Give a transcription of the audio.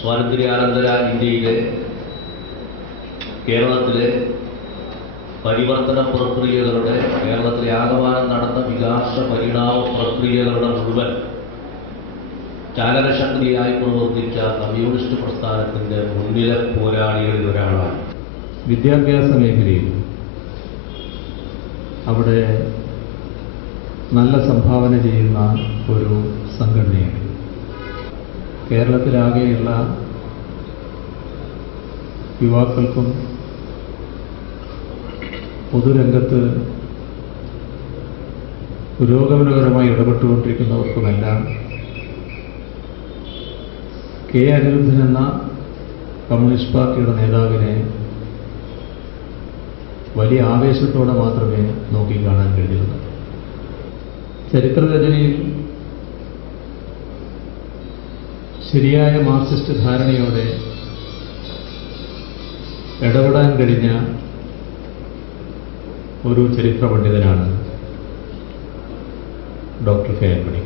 സ്വാതന്ത്ര്യാനന്തര ഇന്ത്യയിലെ കേരളത്തിലെ പരിവർത്തന പ്രക്രിയകളുടെ കേരളത്തിലെ ആകമാനം നടന്ന വികാസ പരിണാമ പ്രക്രിയകളുടെ മുഴുവൻ ചാലകശക്തിയായി പ്രവർത്തിച്ച കമ്മ്യൂണിസ്റ്റ് പ്രസ്ഥാനത്തിൻ്റെ മുൻനിര പോരാളികളിൽ ഒരാളാണ്. വിദ്യാഭ്യാസ മേഖലയിൽ അവിടെ നല്ല സംഭാവന ചെയ്യുന്ന ഒരു സംഘടനയാണ്. കേരളത്തിലാകെയുള്ള യുവാക്കൾക്കും പൊതുരംഗത്ത് പുരോഗമനപരമായി ഇടപെട്ടുകൊണ്ടിരിക്കുന്നവർക്കുമെല്ലാം കെ അനിരുദ്ധൻ എന്ന കമ്മ്യൂണിസ്റ്റ് പാർട്ടിയുടെ നേതാവിനെ വലിയ ആവേശത്തോടെ മാത്രമേ നോക്കിക്കാണാൻ കഴിയുള്ളൂ. ചരിത്രരചനയിൽ ശരിയായ മാർക്സിസ്റ്റ് ധാരണയോടെ ഇടപെടാൻ കഴിഞ്ഞ ഒരു ചരിത്ര പണ്ഡിതനാണ് ഡോക്ടർ കെ എൻ മണി.